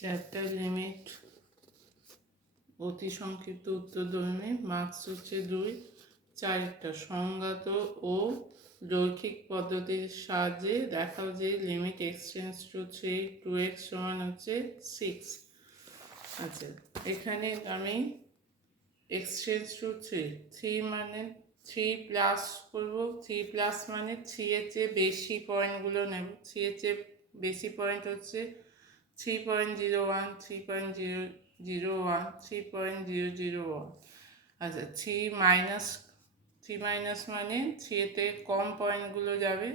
Chapter limit অতি সংক্ষিপ্ত উত্তরধর্মী marks হচ্ছে 2। চারটা সংজ্ঞাত ও রৈখিক পদ্ধতির সাহায্যে দেখাও যে limit x tends to 3 2x সমান হচ্ছে 6। আচ্ছা, এখানে আমি এক্স টেন্ডস টু 3 মানে 3 প্লাস করবো। 3 প্লাস মানে 3 এর চেয়ে বেশি পয়েন্টগুলো নেব। 3 এর চেয়ে বেশি পয়েন্ট হচ্ছে 3.01, 3.001, 3.001। আচ্ছা, 3 মাইনাস মানে 3-তে কম পয়েন্টগুলো যাবে,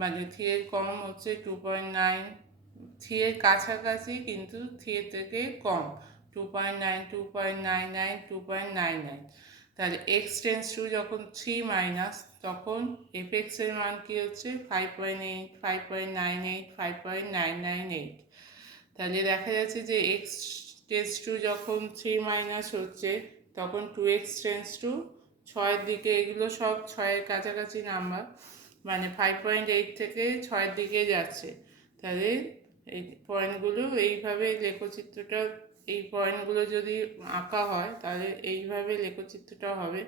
মানে 3 এর কম হচ্ছে 2.9, 3 এর কাছাকাছি কিন্তু 3 এর থেকে কম 2.9, 2.99, 2.99। তাহলে এক্স টেন্স টু যখন 3 মাইনাস, তখন এর মান কী হচ্ছে 5.8, 5.98, 5.998। তাহলে দেখা যাচ্ছে যে এক্স টেন্স টু যখন 3 মাইনাস হচ্ছে তখন 2x টেন্স টু 6-এর দিকে, এগুলো সব 6-এর কাছাকাছি নাম্বার, মানে 5.8 থেকে 6-এর দিকে যাচ্ছে। তাহলে এই পয়েন্টগুলো এইভাবে লেখচিত্রটা, এই পয়েন্টগুলো যদি আঁকা হয় তাহলে এইভাবে লেখচিত্রটা হবে।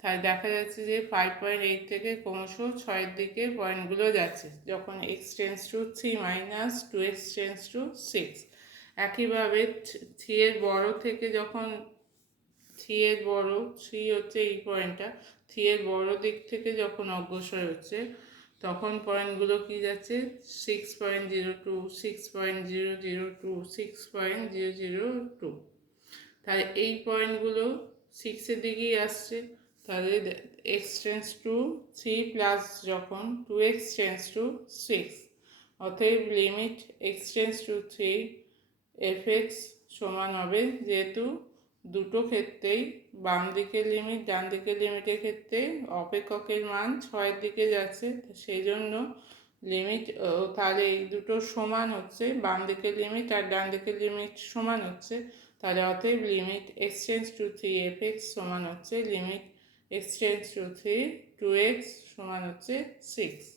তাই দেখা যাচ্ছে যে 5.8 থেকে ক্রমশ 6-এর দিকে পয়েন্টগুলো যাচ্ছে যখন x tends to 3 minus 2x tends to 6। একইভাবে 3 এর বড় থেকে যখন 3 এর বড়, 3 হচ্ছে এই পয়েন্টটা, 3 এর বড় দিক থেকে যখন অগ্রসর হচ্ছে তখন পয়েন্টগুলো কি যাচ্ছে 6.02, 6.002, 6.002। তাহলে এই পয়েন্টগুলো 6-এর দিকেই আসছে। তাহলে এক্স টেন্স টু 3 প্লাস যখন 2x টেন্স টু 6, অতএব limit x tends to 3 fx সমান হবে, যেহেতু দুটো ক্ষেত্রেই বাম দিকের লিমিট ডান দিকের লিমিটের ক্ষেত্রে অপেক্ষকের মান 6-এর দিকে যাচ্ছে, সেই জন্য লিমিট, তাহলে এই দুটো সমান হচ্ছে, বাম দিকের লিমিট আর ডান দিকের লিমিট সমান হচ্ছে। তাহলে অতএব limit x tends to 3 fx সমান হচ্ছে limit x tends to 3 2x সমান হচ্ছে 6।